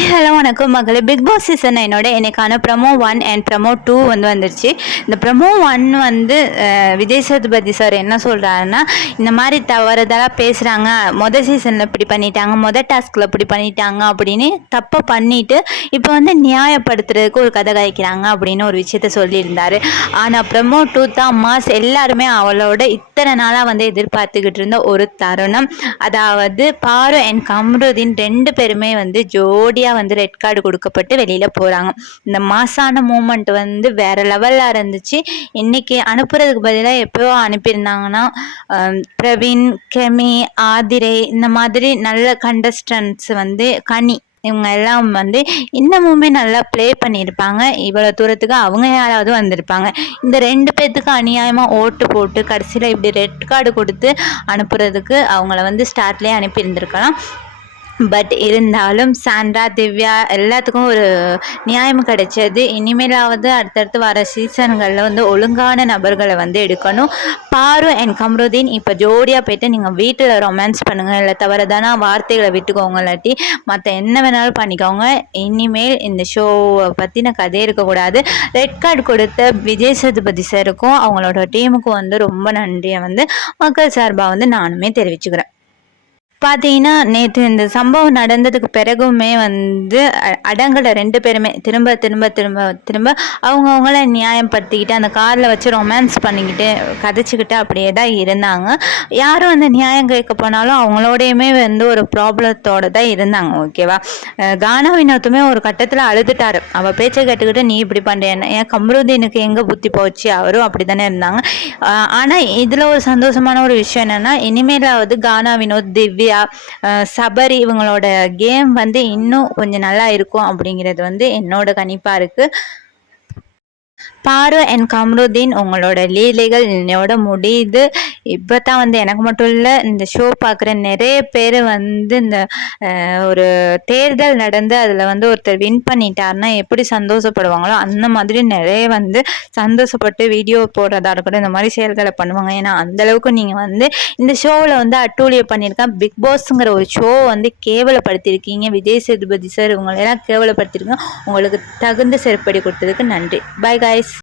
Hi hello வணக்கம் மகளே. Big Boss season 9ஓட எனக்கான ப்ரமோ 1 அண்ட் ப்ரமோ 2 வந்துருச்சு. இந்த ப்ரமோ 1 விஜய் சேதுபதி சார் என்ன சொல்கிறாருன்னா, இந்த மாதிரி தவறுதலாக பேசுகிறாங்க, சீசனில் இப்படி பண்ணிட்டாங்க, டாஸ்கில் இப்படி பண்ணிட்டாங்க அப்படின்னு தப்பை பண்ணிவிட்டு இப்போ நியாயப்படுத்துறதுக்கு ஒரு கதை கழிக்கிறாங்க அப்படின்னு ஒரு விஷயத்த சொல்லியிருந்தார். ஆனால் ப்ரமோ 2 தான் மாஸ். எல்லாருமே அவளோட இத்தனை நாளாக எதிர்பார்த்துக்கிட்டு இருந்த ஒரு தருணம். அதாவது பாரு அண்ட் கம்ருதீன் 2 பேருமே ஜோடியாக ரெட் கார்டு கொடுக்கப்பட்டு வெளியில் போகிறாங்க. இந்த மாசான மூமெண்ட் வேற லெவலில் இருந்துச்சு. இன்னைக்கு அனுப்புறதுக்கு பதிலாக எப்போயோ அனுப்பியிருந்தாங்கன்னா பிரவீன், கெமி, ஆதிரை இந்த மாதிரி நல்ல கண்டஸ்டன்ட்ஸ் கனி இவங்க எல்லாம் இன்னமுமே நல்லா ப்ளே பண்ணியிருப்பாங்க. இவ்வளோ தூரத்துக்கு அவங்க யாராவது வந்திருப்பாங்க. இந்த 2 பேர்த்துக்கு அநியாயமாக ஓட்டு போட்டு கடைசியில் இப்படி ரெட் கார்டு கொடுத்து அனுப்புறதுக்கு அவங்கள ஸ்டார்ட்லேயே அனுப்பியிருந்திருக்கலாம். பட் இருந்தாலும் சாண்ட்ரா, திவ்யா எல்லாத்துக்கும் ஒரு நியாயம் கிடைச்சது. இனிமேலாவது அடுத்தடுத்து வர சீசன்களில் ஒழுங்கான நபர்களை எடுக்கணும். பாரு அண்ட் கம்ருதீன் இப்போ ஜோடியாக போய்ட்டு நீங்கள் வீட்டில் ரொமான்ஸ் பண்ணுங்கள், இல்லை தவறுதான வார்த்தைகளை விட்டுக்கோங்க, இல்லாட்டி மற்ற என்ன வேணாலும் பண்ணிக்கோங்க. இனிமேல் இந்த ஷோவை பற்றின கதை இருக்கக்கூடாது. ரெட் கார்டு கொடுத்த விஜய் சேதுபதி சாருக்கும் அவங்களோட டீமுக்கும் ரொம்ப நன்றியை மக்கள் சார்பாக நானுமே தெரிவிச்சுக்கிறேன். பார்த்தீங்கன்னா நேற்று இந்த சம்பவம் நடந்ததுக்கு பிறகுமே அடங்கலை 2 பேருமே திரும்ப திரும்ப திரும்ப திரும்ப அவங்கவுங்கள நியாயப்படுத்திக்கிட்டு அந்த காரில் வச்சு ரொமான்ஸ் பண்ணிக்கிட்டு கதைச்சிக்கிட்டு அப்படியே தான் இருந்தாங்க. யாரும் நியாயம் கேட்க போனாலும் அவங்களோடையுமே ஒரு ப்ராப்ளத்தோடு தான் இருந்தாங்க. ஓகேவா? கானா வினோத்துமே ஒரு கட்டத்தில் அழுதுட்டார். அவள் பேச்சை கேட்டுக்கிட்டு நீ இப்படி பண்ணுறேன், ஏன் கம்ருதீனுக்கு எங்கே புத்தி போச்சு, அவரும் அப்படி தானே இருந்தாங்க. ஆனால் இதில் ஒரு சந்தோஷமான ஒரு விஷயம் என்னென்னா, இனிமேலாவது கானா வினோத், திவ்யா, சபரி இவங்களோட கேம் இன்னும் கொஞ்சம் நல்லா இருக்கும் அப்படிங்கிறது என்னோட கணிப்பா இருக்கு. பாரு அண்ட் கம்ருதீன் உங்களோட லீலைகள் என்னோட முடியுது. இப்போ தான் எனக்கு மட்டும் இல்லை, இந்த ஷோ பார்க்குற நிறைய பேர் இந்த ஒரு தேர்தல் நடந்து அதில் ஒருத்தர் வின் பண்ணிட்டாருன்னா எப்படி சந்தோஷப்படுவாங்களோ அந்த மாதிரி நிறைய சந்தோஷப்பட்டு வீடியோ போடுறதா இருக்கட்டும், இந்த மாதிரி செயல்களை பண்ணுவாங்க. ஏன்னா அந்தளவுக்கு நீங்கள் இந்த ஷோவில் அட்டூழியம் பண்ணியிருக்கேன். பிக் பாஸ்ங்கிற ஒரு ஷோ கேவலப்படுத்தியிருக்கீங்க. விஜய் சேதுபதி சார் இவங்களெல்லாம் கேவலப்படுத்தியிருக்கீங்க. உங்களுக்கு தகுந்த செருப்படி கொடுத்ததுக்கு நன்றி. Bye guys.